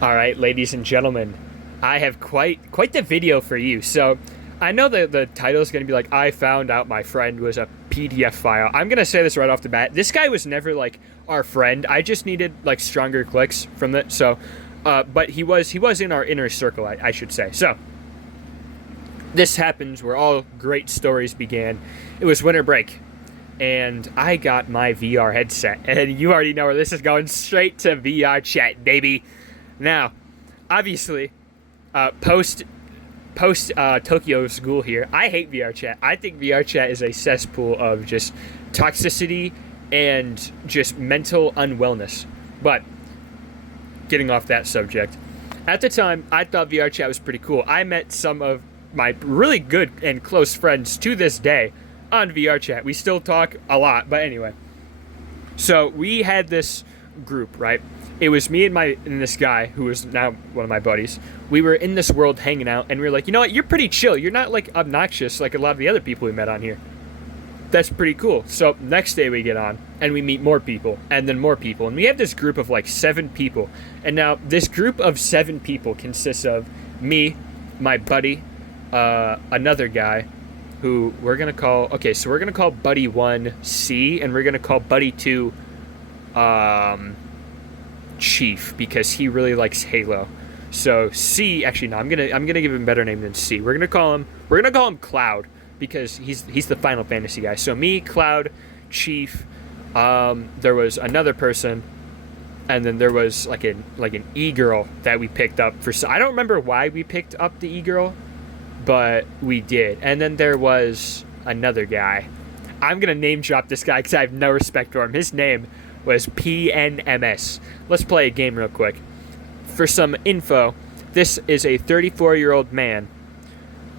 All right, ladies and gentlemen, I have quite the video for you. So, I know that the title is going to be like, I found out my friend was a PDF file. I'm going to say this right off the bat. This guy was never like our friend. I just needed like stronger clicks from that. So, but he was in our inner circle, I should say. So, this happens where all great stories began. It was winter break, and I got my VR headset, and you already know where this is going, straight to VR chat, baby. Now, obviously, post Tokyo school here, I hate VR chat. I think VR chat is a cesspool of just toxicity and just mental unwellness. But getting off that subject, at the time, I thought VR chat was pretty cool. I met some of my really good and close friends to this day on VR chat. We still talk a lot, but anyway. So we had this group, right? It was me and this guy who is now one of my buddies. We were in this world hanging out, and we were like, you know what? You're pretty chill. You're not like obnoxious like a lot of the other people we met on here. That's pretty cool. So next day we get on, and we meet more people, and then more people, and we have this group of like 7 people. And now this group of 7 people consists of me, my buddy, another guy, who we're gonna call. Okay, so we're gonna call Buddy 1 C, and we're gonna call Buddy 2 Chief, because he really likes Halo. So C, actually no, I'm gonna give him a better name than C. We're gonna call him Cloud, because he's the Final Fantasy guy. So me, Cloud, Chief. There was another person, and then there was like an e-girl that we picked up for. I don't remember why we picked up the e-girl, but we did. And then there was another guy. I'm gonna name drop this guy because I have no respect for him. His name was PNMS. Let's play a game real quick. For some info, this is a 34-year-old man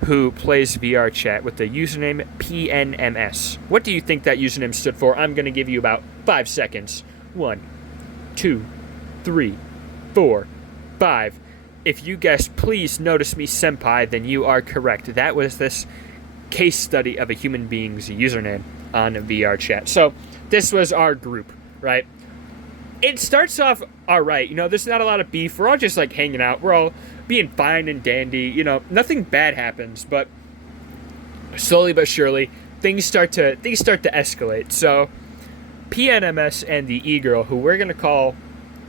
who plays VR chat with the username PNMS. What do you think that username stood for? I'm going to give you about 5 seconds. 1, 2, 3, 4, 5. If you guessed, please notice me senpai, then you are correct. That was this case study of a human being's username on VR chat. So this was our group, right? It starts off all right. You know, there's not a lot of beef. We're all just like hanging out. We're all being fine and dandy. You know, nothing bad happens, but slowly but surely things start to escalate. So PNMS and the e-girl, who we're gonna call,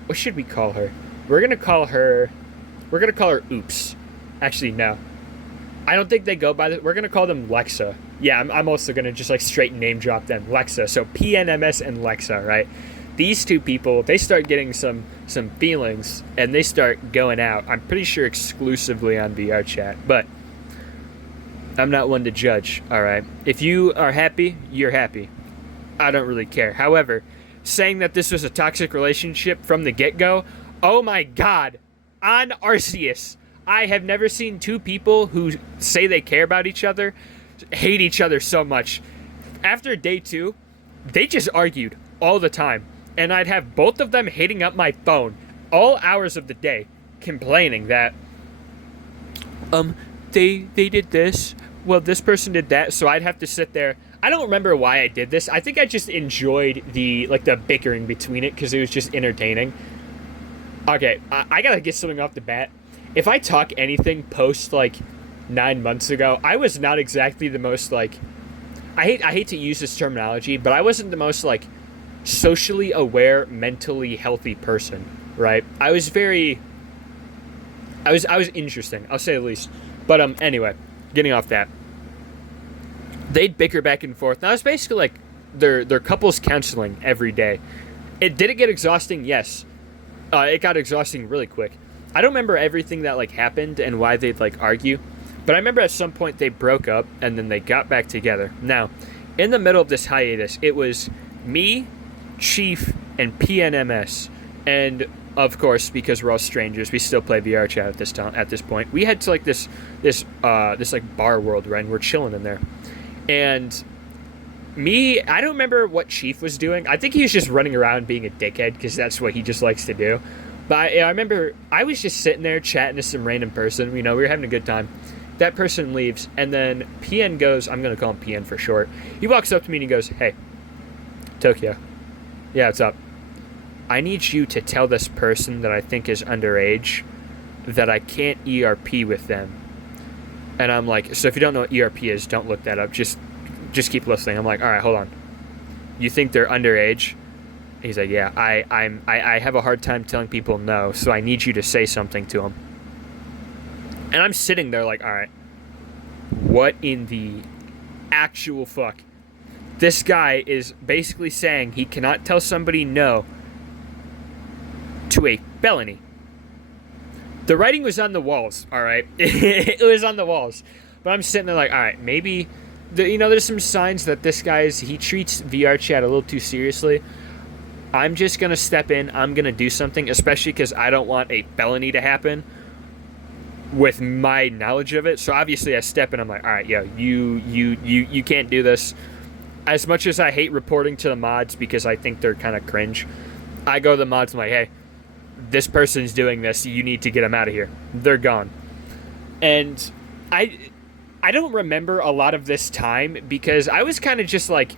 what should we call her? We're gonna call her Oops. Actually, no. I don't think they go by that. We're gonna call them Lexa. Yeah, I'm also gonna just like straight name drop them, Lexa. So PNMS and Lexa, right? These two people, they start getting some feelings, and they start going out. I'm pretty sure exclusively on VR chat, but I'm not one to judge. All right, if you are happy, you're happy. I don't really care. However, saying that this was a toxic relationship from the get-go, oh my God, on Arceus, I have never seen two people who say they care about each other hate each other so much. After day 2, they just argued all the time, and I'd have both of them hitting up my phone all hours of the day, complaining that they did this, well, this person did that. So I'd have to sit there. I don't remember why I did this. I think I just enjoyed the bickering between it because it was just entertaining. Okay, I gotta get something off the bat. If I talk anything post like 9 months ago, I was not exactly the most like, I hate to use this terminology, but I wasn't the most like socially aware, mentally healthy person, right? I was interesting, I'll say the least. But anyway, getting off that, they'd bicker back and forth. Now it's basically like their couples counseling every day. Did it get exhausting? Yes. It got exhausting really quick. I don't remember everything that like happened and why they'd like argue, but I remember at some point they broke up and then they got back together. Now, in the middle of this hiatus, it was me, Chief, and PNMS, and of course, because we're all strangers, we still play VR chat at this point. We head to like this like bar world, right? And we're chilling in there, and me, I don't remember what Chief was doing. I think he was just running around being a dickhead because that's what he just likes to do. But I remember I was just sitting there chatting to some random person. You know, we were having a good time. That person leaves, and then PN goes, I'm going to call him PN for short. He walks up to me and he goes, "Hey, Tokyo." "Yeah, what's up?" I need you to tell this person that I think is underage that I can't ERP with them. And I'm like, so if you don't know what ERP is, don't look that up. Just keep listening. I'm like, all right, hold on. You think they're underage? He's like, yeah. I have a hard time telling people no, so I need you to say something to them. And I'm sitting there like, all right, what in the actual fuck? This guy is basically saying he cannot tell somebody no to a felony. The writing was on the walls, all right? It was on the walls. But I'm sitting there like, all right, maybe, there's some signs that this he treats VR chat a little too seriously. I'm just going to step in. I'm going to do something, especially because I don't want a felony to happen with my knowledge of it. So obviously I step in. I'm like, all right, yo, you can't do this. As much as I hate reporting to the mods because I think they're kind of cringe, I go to the mods and I'm like, hey, this person's doing this. You need to get them out of here. They're gone. And I don't remember a lot of this time because I was kind of just like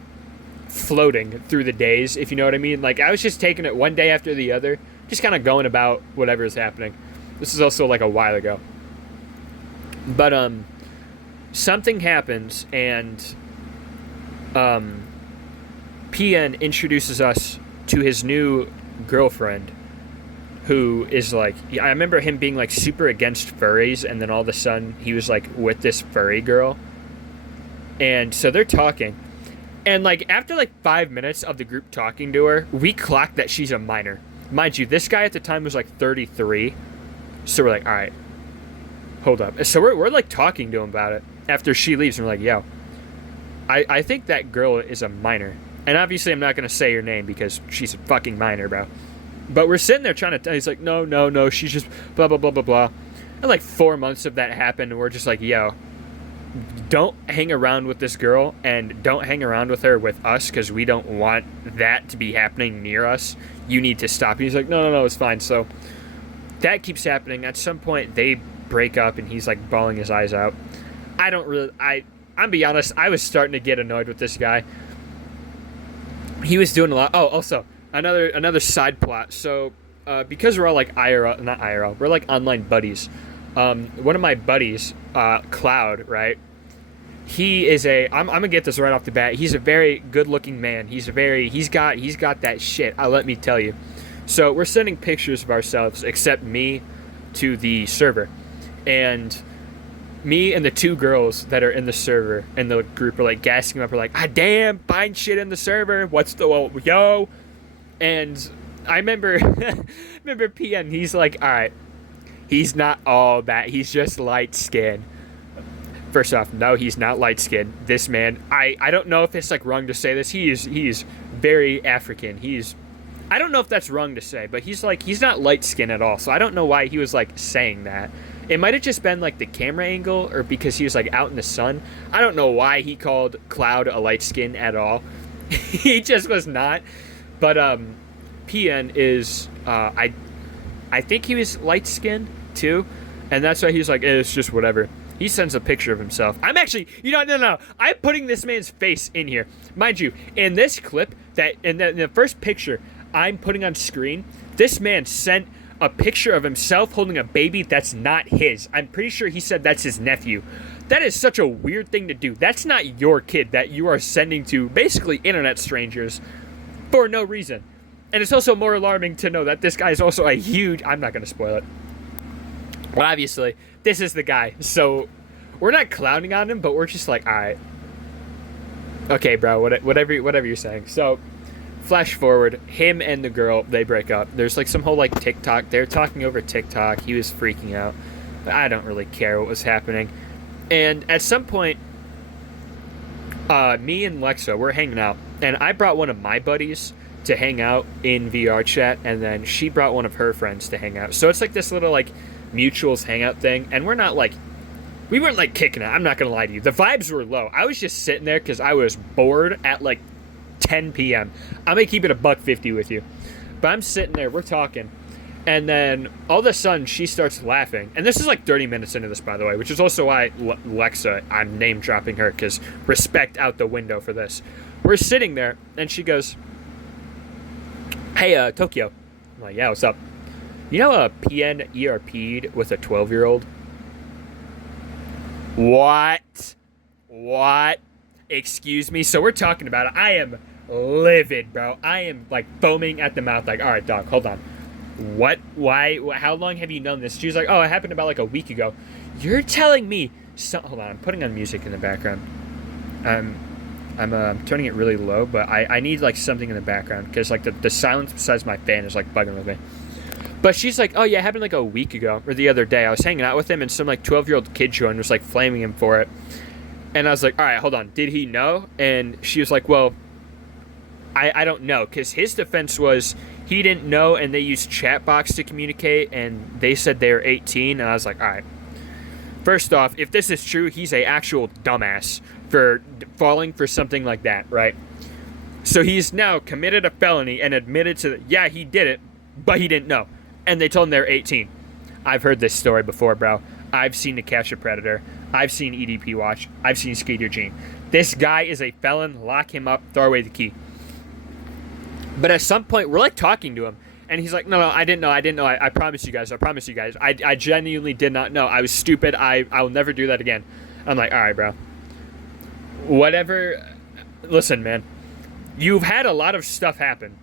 floating through the days, if you know what I mean. Like I was just taking it one day after the other, just kind of going about whatever is happening. This is also like a while ago. But something happens and PN introduces us to his new girlfriend, who is like, I remember him being like super against furries, and then all of a sudden he was like with this furry girl. And so they're talking. And like after like 5 minutes of the group talking to her, we clocked that she's a minor. Mind you, this guy at the time was like 33. So we're like, all right, hold up. So we're like talking to him about it after she leaves, and we're like, yo, I think that girl is a minor. And obviously I'm not going to say her name because she's a fucking minor, bro. But we're sitting there trying to... He's like, no, she's just blah, blah, blah, blah, blah. And like 4 months of that happened, and we're just like, yo, don't hang around with this girl, and don't hang around with her with us, because we don't want that to be happening near us. You need to stop. He's like, no, it's fine. So that keeps happening. At some point, they break up, and he's like bawling his eyes out. I'm be honest, I was starting to get annoyed with this guy. He was doing a lot. Oh, also, another side plot. So, because we're all like not IRL, we're like online buddies. One of my buddies, Cloud, right? He is I'm gonna get this right off the bat. He's a very good-looking man. He's got that shit. Let me tell you. So we're sending pictures of ourselves, except me, to the server, and me and the two girls that are in the server in the group are like gassing him up. We're like, damn, find shit in the server. What's the yo? And I remember PN. He's like, all right, he's not all that. He's just light skinned. First off, no, he's not light skinned. This man, I don't know if it's like wrong to say this. He's very African. I don't know if that's wrong to say, but he's not light skinned at all. So I don't know why he was like saying that. It might have just been like the camera angle, or because he was like out in the sun. I don't know why he called Cloud a light skin at all. He just was not. But PN is I think he was light skinned too, and that's why he was like, it's just whatever. He sends a picture of himself. I'm actually, no. I'm putting this man's face in here, mind you. In this clip, that in the first picture I'm putting on screen, this man sent a picture of himself holding a baby that's not his. I'm pretty sure he said that's his nephew. That is such a weird thing to do. That's not your kid that you are sending to basically internet strangers for no reason. And it's also more alarming to know that this guy is also a huge... I'm not going to spoil it. Well, obviously, this is the guy. So we're not clowning on him, but we're just like, all right. Okay, bro, whatever you're saying. So... Flash forward, him and the girl, they break up. There's like some whole like TikTok. They're talking over TikTok. He was freaking out. But I don't really care what was happening. And at some point, me and Lexa, we're hanging out. And I brought one of my buddies to hang out in VR chat. And then she brought one of her friends to hang out. So it's like this little like mutuals hangout thing. And we weren't like kicking it. I'm not going to lie to you. The vibes were low. I was just sitting there because I was bored at like 10 p.m. I'm going to keep it $1.50 with you. But I'm sitting there, we're talking, and then all of a sudden she starts laughing. And this is like 30 minutes into this, by the way, which is also why Lexa, I'm name dropping her, because respect out the window for this. We're sitting there, and she goes, hey, Tokyo. I'm like, yeah, what's up? You know a PN ERP'd with a 12-year-old? What? What? Excuse me? So we're talking about it. I am livid, bro. I am like foaming at the mouth. Like, all right, dog, hold on. What? Why? How long have you known this? She was like, oh, it happened about like a week ago. You're telling me? Hold on, I'm putting on music in the background. I'm turning it really low, but I need like something in the background because like the silence besides my fan is like bugging with me. But she's like, oh yeah, it happened like a week ago or the other day. I was hanging out with him and some like 12-year-old kid joined, was like flaming him for it. And I was like, all right, hold on. Did he know? And she was like, well, I don't know. Because his defense was he didn't know and they used Chatbox to communicate and they said they were 18. And I was like, all right. First off, if this is true, he's a actual dumbass for falling for something like that, right? So he's now committed a felony and admitted to, yeah, he did it, but he didn't know. And they told him they were 18. I've heard this story before, bro. I've seen To Catch a Predator. I've seen EDP Watch. I've seen Skeeter Gene. This guy is a felon. Lock him up. Throw away the key. But at some point, we're like talking to him. And he's like, no, I didn't know. I promise you guys. I genuinely did not know. I was stupid. I'll never do that again. I'm like, all right, bro. Whatever. Listen, man. You've had a lot of stuff happen.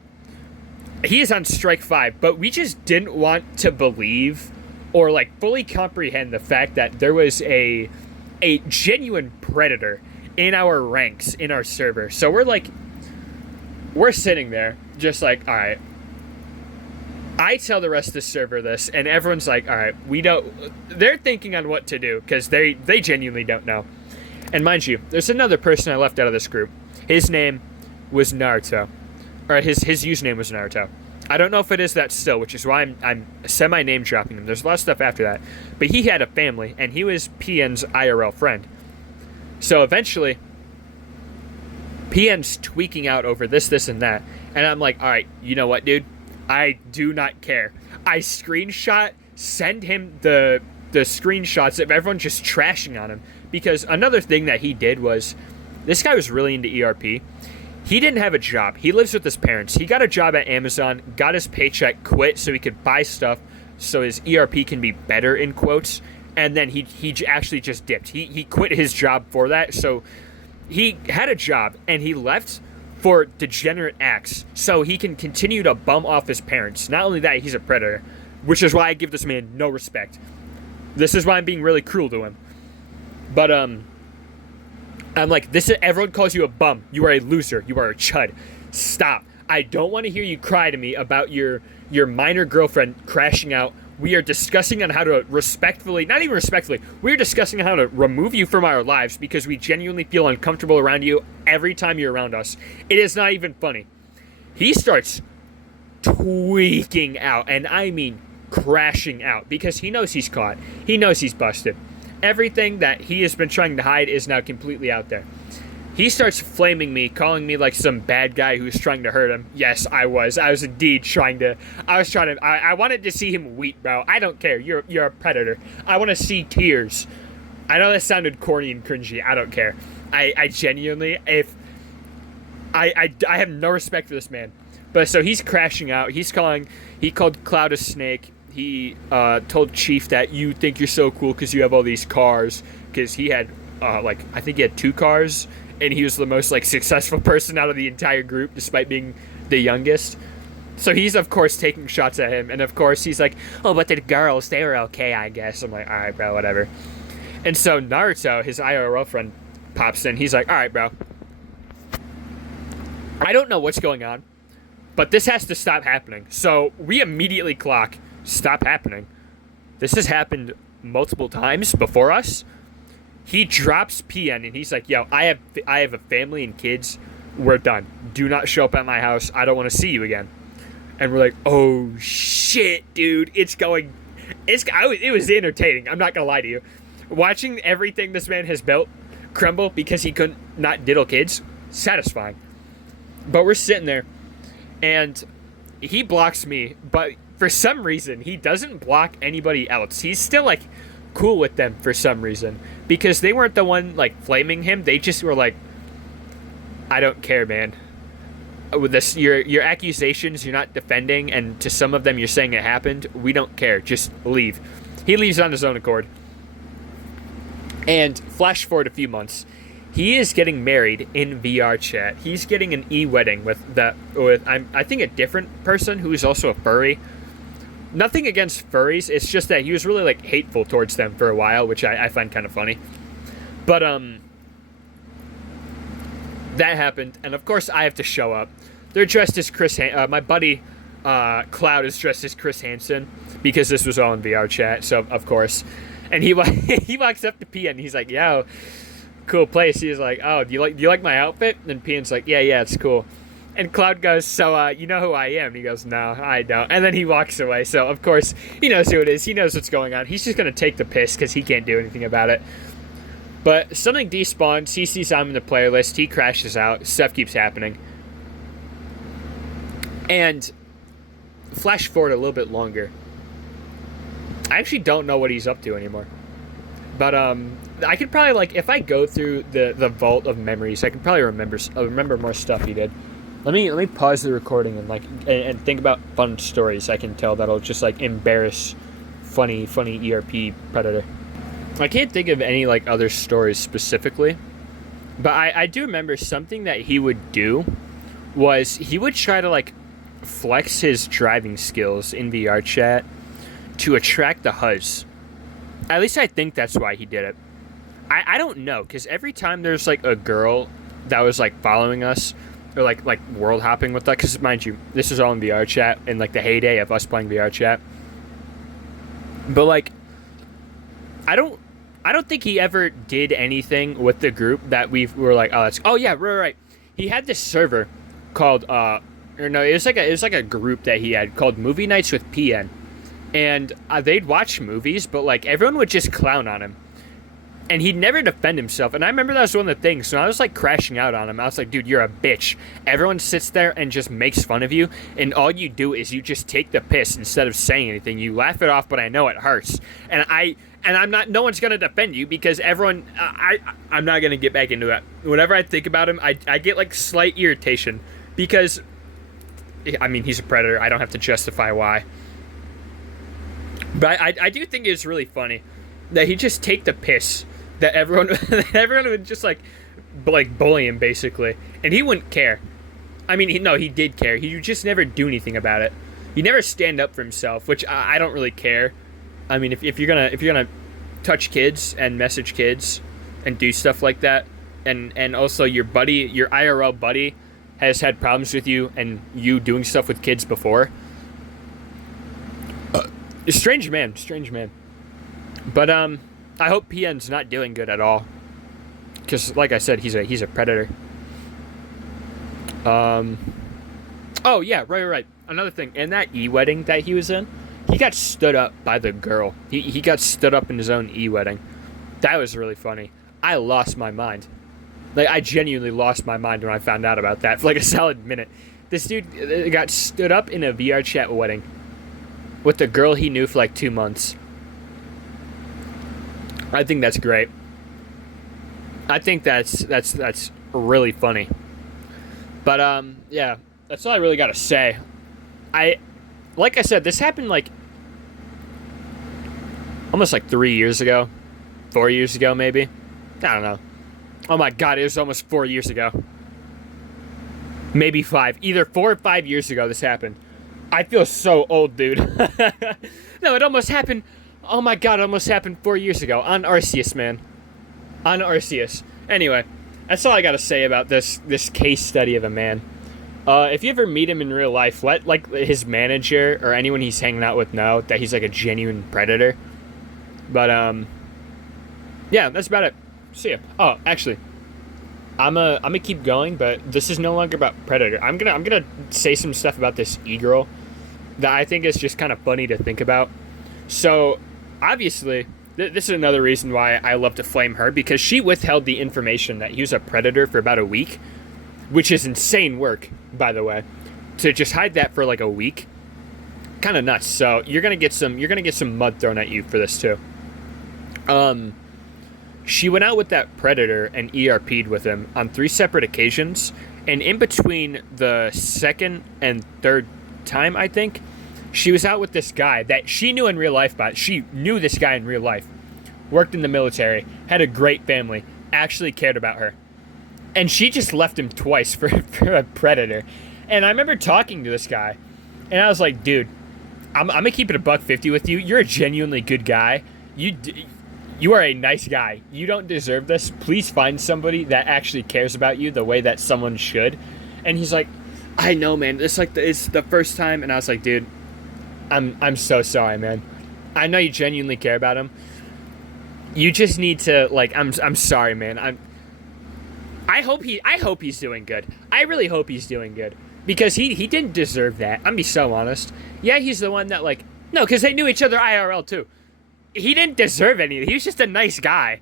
He is on strike 5, but we just didn't want to believe or like fully comprehend the fact that there was a genuine predator in our ranks in our server. So we're sitting there just like, all right. I tell the rest of the server this, and everyone's like, all right, we don't. They're thinking on what to do because they genuinely don't know. And mind you, there's another person I left out of this group. His name was Naruto. Or his username was Naruto. I don't know if it is that still, which is why I'm semi-name dropping him. There's a lot of stuff after that. But he had a family, and he was PN's IRL friend. So eventually, PN's tweaking out over this, and that. And I'm like, all right, you know what, dude? I do not care. I send him the screenshots of everyone just trashing on him. Because another thing that he did was, this guy was really into ERP. He didn't have a job. He lives with his parents. He got a job at Amazon, got his paycheck, quit so he could buy stuff so his ERP can be better, in quotes. And then he actually just dipped. He quit his job for that. So he had a job and he left for degenerate acts so he can continue to bum off his parents. Not only that, he's a predator, which is why I give this man no respect. This is why I'm being really cruel to him. But I'm like, everyone calls you a bum. You are a loser. You are a chud. Stop. I don't want to hear you cry to me about your minor girlfriend crashing out. We are discussing on how to respectfully, not even respectfully, we're discussing how to remove you from our lives because we genuinely feel uncomfortable around you every time you're around us. It is not even funny. He starts tweaking out, and I mean crashing out, because he knows he's caught. He knows he's busted. Everything that he has been trying to hide is now completely out there. He starts flaming me, calling me like some bad guy who's trying to hurt him. Yes, I was. I was indeed trying to. I wanted to see him weep, bro. I don't care. You're a predator. I want to see tears. I know that sounded corny and cringy. I don't care. I genuinely, I have no respect for this man. But so he's crashing out. He called Cloud a snake. He told Chief that you think you're so cool because you have all these cars. Because he had, I think he had 2 cars. And he was the most, successful person out of the entire group, despite being the youngest. So he's, of course, taking shots at him. And, of course, he's like, oh, but the girls, they were okay, I guess. I'm like, all right, bro, whatever. And so Naruto, his IRL friend, pops in. He's like, all right, bro. I don't know what's going on, but this has to stop happening. So we immediately clock, stop happening. This has happened multiple times before us. He drops PN and he's like, yo, I have a family and kids. We're done. Do not show up at my house. I don't want to see you again. And we're like, oh shit, dude. It was entertaining. I'm not going to lie to you. Watching everything this man has built crumble because he couldn't not diddle kids, satisfying. But we're sitting there and he blocks me, but for some reason he doesn't block anybody else. He's still cool with them for some reason, because they weren't the one flaming him. They just were like, I don't care, man. with this, your accusations, you're not defending, and to some of them you're saying it happened. We don't care. Just leave. He leaves on his own accord. And flash forward a few months, he is getting married in VR chat. He's getting an e-wedding with I think a different person who is also a furry. Nothing against furries. It's just that he was really like hateful towards them for a while, which I find kind of funny. But that happened, and of course I have to show up. They're dressed as my buddy Cloud is dressed as Chris Hansen because this was all in VR chat. So of course, and he walks up to Pian and he's like, "Yo, cool place." He's like, "Oh, do you like my outfit?" And Pian's like, "Yeah, it's cool." And Cloud goes, "So you know who I am?" And he goes, "No, I don't." And then he walks away. So of course he knows who it is. He knows what's going on. He's just gonna take the piss because he can't do anything about it. But something despawns. He sees I'm in the player list. He crashes out. Stuff keeps happening. And flash forward a little bit longer. I actually don't know what he's up to anymore. But I could probably, like, if I go through the vault of memories, I could probably remember more stuff he did. Let me pause the recording and think about fun stories I can tell that'll just like embarrass funny ERP predator. I can't think of any like other stories specifically, but I do remember something that he would do was he would try to like flex his driving skills in VR chat to attract the Huz. At least I think that's why he did it. I don't know, because every time there's like a girl that was like following us or like world hopping with us, because mind you, this is all in VR chat in like the heyday of us playing VR chat. But like, I don't think he ever did anything with the group that we were like, oh yeah, right. He had this server called it was like a group that he had called Movie Nights with PN, and they'd watch movies, but like everyone would just clown on him, and he'd never defend himself. And I remember that was one of the things. So I was like crashing out on him. I was like, dude, you're a bitch. Everyone sits there and just makes fun of you, and all you do is you just take the piss instead of saying anything. You laugh it off, but I know it hurts, and I'm not. No one's gonna defend you because everyone. I'm not gonna get back into that. Whenever I think about him, I get like slight irritation because, I mean, he's a predator. I don't have to justify why. But I do think it's really funny that he just take the piss that everyone would just like bully him basically, and he wouldn't care. I mean, he did care. He would just never do anything about it. He never stand up for himself, which I don't really care. I mean, if you're gonna touch kids and message kids and do stuff like that, and also your IRL buddy has had problems with you and you doing stuff with kids before, strange man. But I hope PN's not doing good at all, because like I said, he's a predator. Oh yeah, right. Another thing, in that e-wedding that he was in, he got stood up by the girl. He got stood up in his own e-wedding. That was really funny. I lost my mind. Like, I genuinely lost my mind when I found out about that for like a solid minute. This dude got stood up in a VR chat wedding with the girl he knew for like 2 months. I think that's great. I think that's really funny. But yeah, that's all I really got to say. Like I said, this happened like almost like 3 years ago, 4 years ago maybe. I don't know. Oh my god, it was almost 4 years ago. Maybe 5. Either 4 or 5 years ago this happened. I feel so old, dude. No, it almost happened. Oh my god, it almost happened 4 years ago on Arceus, man. On Arceus. Anyway, that's all I gotta say about this case study of a man. If you ever meet him in real life, let like his manager or anyone he's hanging out with know that he's like a genuine predator. But yeah, that's about it. See ya. Oh, actually, I'm gonna keep going, but this is no longer about predator. I'm gonna say some stuff about this e-girl that I think is just kind of funny to think about. So obviously, this is another reason why I love to flame her, because she withheld the information that he was a predator for about a week, which is insane work, by the way, to just hide that for like a week. Kind of nuts. So you're gonna get some mud thrown at you for this too. She went out with that predator and ERP'd with him on 3 separate occasions, And in between the second and third time, I think, she was out with this guy that she knew in real life, but she knew this guy in real life. Worked in the military, had a great family, actually cared about her. And she just left him twice for a predator. And I remember talking to this guy, and I was like, dude, I'm going to keep it $150 with you. You're a genuinely good guy. You are a nice guy. You don't deserve this. Please find somebody that actually cares about you the way that someone should. And he's like, I know, man. It's the first time. And I was like, dude, I'm so sorry, man. I know you genuinely care about him. You just need to, like, I'm sorry, man. I hope he's doing good. I really hope he's doing good. Because he didn't deserve that. I'm gonna be so honest. Yeah, he's the one that, like, no, because they knew each other IRL too. He didn't deserve any of it. He was just a nice guy.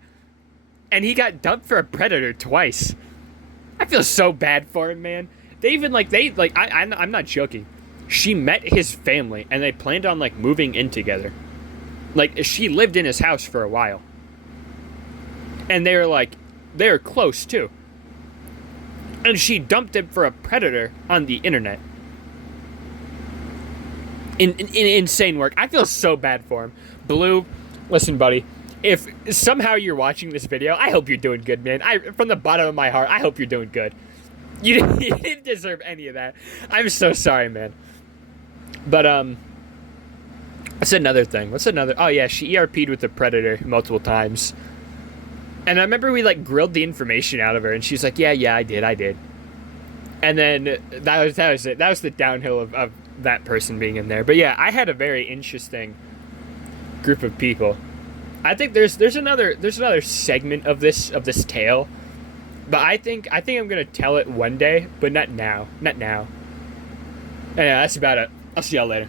And he got dumped for a predator twice. I feel so bad for him, man. I'm not joking. She met his family, and they planned on, like, moving in together. Like, she lived in his house for a while. And they were close, too. And she dumped him for a predator on the internet. In insane work. I feel so bad for him. Blue, listen, buddy. If somehow you're watching this video, I hope you're doing good, man. From the bottom of my heart, I hope you're doing good. You didn't deserve any of that. I'm so sorry, man. But, what's another thing? Oh, yeah, she ERP'd with the predator multiple times. And I remember we, like, grilled the information out of her, and she's like, yeah, I did. And then that was it. That was the downhill of that person being in there. But, yeah, I had a very interesting group of people. I think there's another segment of this tale, but I think I'm gonna tell it one day, but not now. Anyway, that's about it. I'll see y'all later.